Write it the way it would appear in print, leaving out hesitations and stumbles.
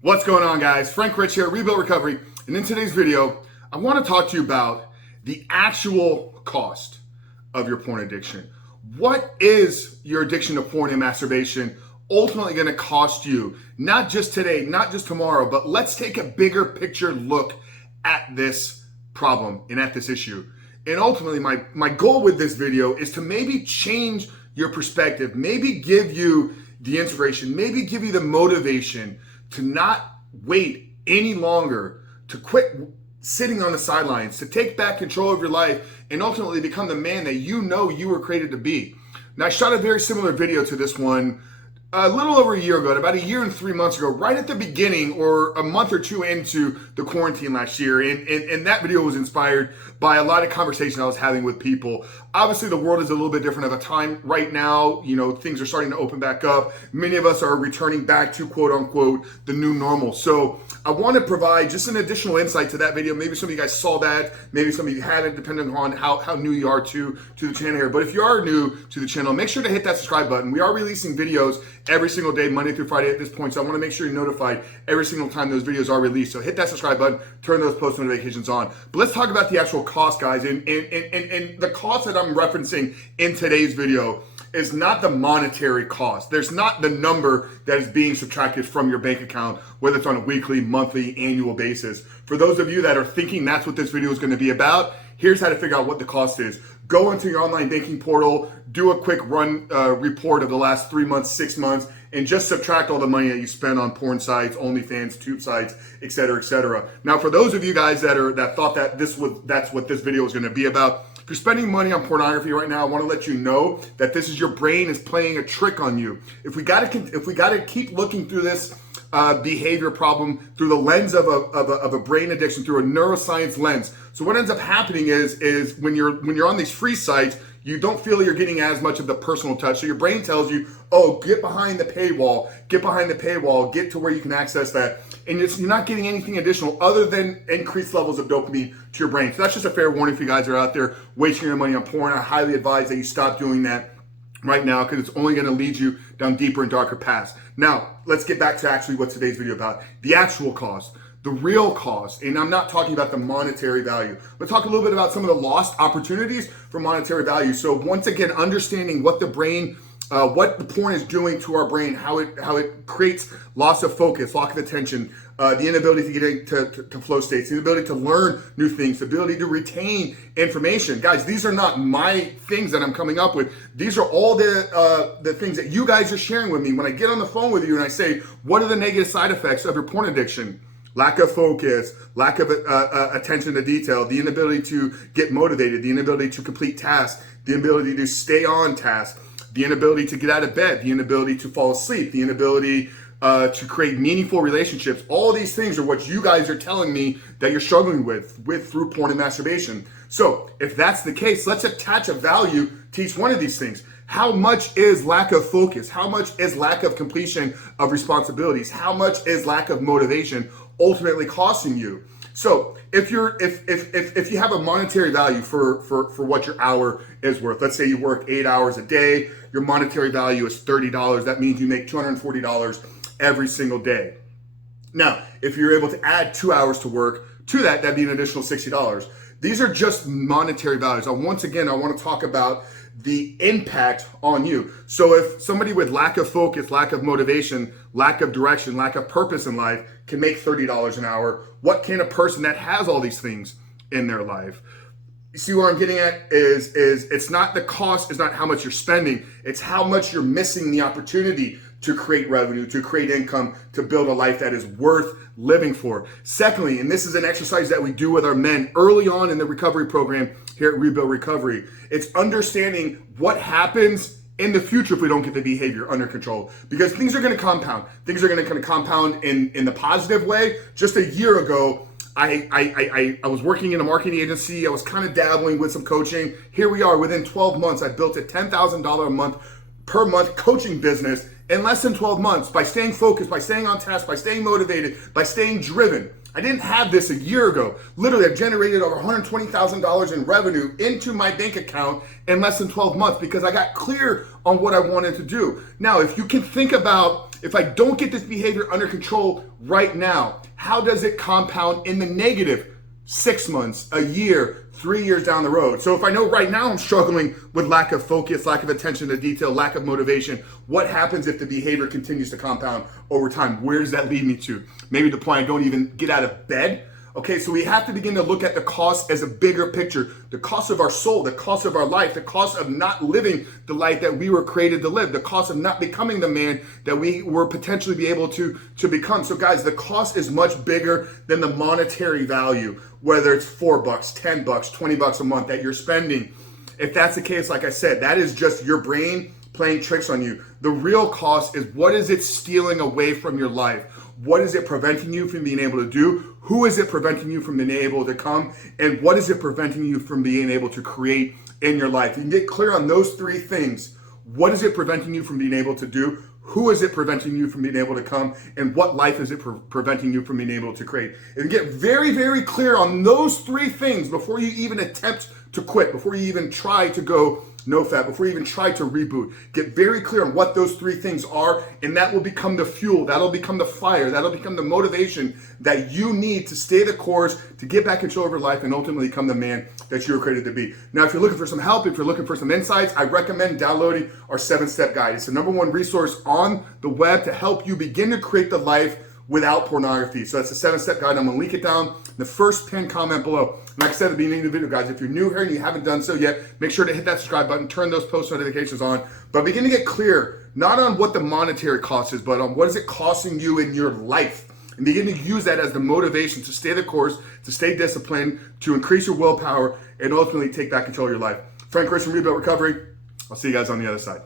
What's going on, guys? Frank Rich here, Rebuild Recovery. And in today's video, I want to talk to you about the actual cost of your porn addiction. What is your addiction to porn and masturbation ultimately going to cost you? Not just today, not just tomorrow, but let's take a bigger picture look at this problem and at this issue. And ultimately, my goal with this video is to maybe change your perspective, maybe give you the inspiration, maybe give you the motivation to not wait any longer, to quit sitting on the sidelines, to take back control of your life and ultimately become the man that you know you were created to be. Now, I shot a very similar video to this one a little over a year ago, about a year and 3 months ago, right at the beginning or a month or two into the quarantine last year. And that video was inspired by a lot of conversation I was having with people. Obviously, the world is a little bit different of a time right now. You know, things are starting to open back up. Many of us are returning back to quote unquote the new normal. So I want to provide just an additional insight to that video. Maybe some of you guys saw that, maybe some of you hadn't, depending on how new you are to the channel here. But if you are new to the channel, make sure to hit that subscribe button. We are releasing videos every single day, Monday through Friday at this point. So I want to make sure you're notified every single time those videos are released. So hit that subscribe button, turn those post notifications on. But let's talk about the actual cost, guys. And the cost that I'm referencing in today's video is not the monetary cost. There's not the number that is being subtracted from your bank account, whether it's on a weekly, monthly, annual basis. For those of you that are thinking that's what this video is going to be about, here's how to figure out what the cost is. Go into your online banking portal, do a quick run report of the last 3 months, 6 months, and just subtract all the money that you spend on porn sites, OnlyFans, tube sites, et cetera, et cetera. Now, for those of you guys that thought that that's what this video was going to be about, if you're spending money on pornography right now, I want to let you know that this is your brain is playing a trick on you. If we got to keep looking through this behavior problem through the lens of a brain addiction, through a neuroscience lens. So what ends up happening is when you're on these free sites, you don't feel you're getting as much of the personal touch. So your brain tells you, oh, get behind the paywall, get to where you can access that. And you're not getting anything additional other than increased levels of dopamine to your brain. So that's just a fair warning for you guys that are out there wasting your money on porn. I highly advise that you stop doing that right now, because it's only going to lead you down deeper and darker paths. Now, let's get back to actually what today's video is about. The actual cost, the real cost, and I'm not talking about the monetary value. Let's talk a little bit about some of the lost opportunities for monetary value. So once again, understanding what the brain, what the porn is doing to our brain, how it creates loss of focus, loss of attention, the inability to get into flow states, the inability to learn new things, the ability to retain information. Guys, these are not my things that I'm coming up with. These are all the things that you guys are sharing with me. When I get on the phone with you and I say, what are the negative side effects of your porn addiction? Lack of focus, lack of attention to detail, the inability to get motivated, the inability to complete tasks, the inability to stay on task, the inability to get out of bed, the inability to fall asleep, the inability to create meaningful relationships. All these things are what you guys are telling me that you're struggling with through porn and masturbation. So if that's the case, let's attach a value to each one of these things. How much is lack of focus? How much is lack of completion of responsibilities? How much is lack of motivation ultimately costing you? So if you have a monetary value for what your hour is worth, let's say you work 8 hours a day, your monetary value is $30. That means you make $240 every single day. Now, if you're able to add 2 hours to work to that, that'd be an additional $60. These are just monetary values. Once again, I want to talk about the impact on you. So if somebody with lack of focus, lack of motivation, lack of direction, lack of purpose in life can make $30 an hour, what can a person that has all these things in their life? You see where I'm getting at is it's not the cost, it's not how much you're spending, it's how much you're missing the opportunity to create revenue, to create income, to build a life that is worth living for. Secondly, and this is an exercise that we do with our men early on in the recovery program here at Rebuild Recovery, it's understanding what happens in the future if we don't get the behavior under control. Because things are going to compound. Things are going to kind of compound in the positive way. Just a year ago, I was working in a marketing agency. I was kind of dabbling with some coaching. Here we are, within 12 months, I built a $10,000 a month per month coaching business in less than 12 months by staying focused, by staying on task, by staying motivated, by staying driven. I didn't have this a year ago. Literally, I've generated over $120,000 in revenue into my bank account in less than 12 months because I got clear on what I wanted to do. Now, if you can think about if I don't get this behavior under control right now, how does it compound in the negative 6 months, a year, 3 years down the road? So if I know right now I'm struggling with lack of focus, lack of attention to detail, lack of motivation, what happens if the behavior continues to compound over time? Where does that lead me to? Maybe the point I don't even get out of bed. Okay, so we have to begin to look at the cost as a bigger picture. The cost of our soul, the cost of our life, the cost of not living the life that we were created to live, the cost of not becoming the man that we were potentially be able to become. So guys, the cost is much bigger than the monetary value, whether it's $4, $10, $20 a month that you're spending. If that's the case, like I said, that is just your brain playing tricks on you. The real cost is, what is it stealing away from your life? What is it preventing you from being able to do? Who is it preventing you from being able to come? And what is it preventing you from being able to create in your life? You can get clear on those three things. What is it preventing you from being able to do? Who is it preventing you from being able to come? And what life is it preventing you from being able to create? And get very, very clear on those three things before you even attempt to quit, before you even try to go NOFAP, before you even try to reboot. Get very clear on what those three things are, and that will become the fuel, that'll become the fire, that'll become the motivation that you need to stay the course, to get back control of your life, and ultimately become the man that you were created to be. Now, if you're looking for some help, if you're looking for some insights, I recommend downloading our 7-step guide. It's the #1 resource on the web to help you begin to create the life without pornography. So that's the 7-step guide. I'm gonna link it down in the first pinned comment below. Like I said at the beginning of the video, guys, if you're new here and you haven't done so yet, make sure to hit that subscribe button, turn those post notifications on, but begin to get clear, not on what the monetary cost is, but on what is it costing you in your life. And begin to use that as the motivation to stay the course, to stay disciplined, to increase your willpower, and ultimately take back control of your life. Frank Rich from Rebuilt Recovery. I'll see you guys on the other side.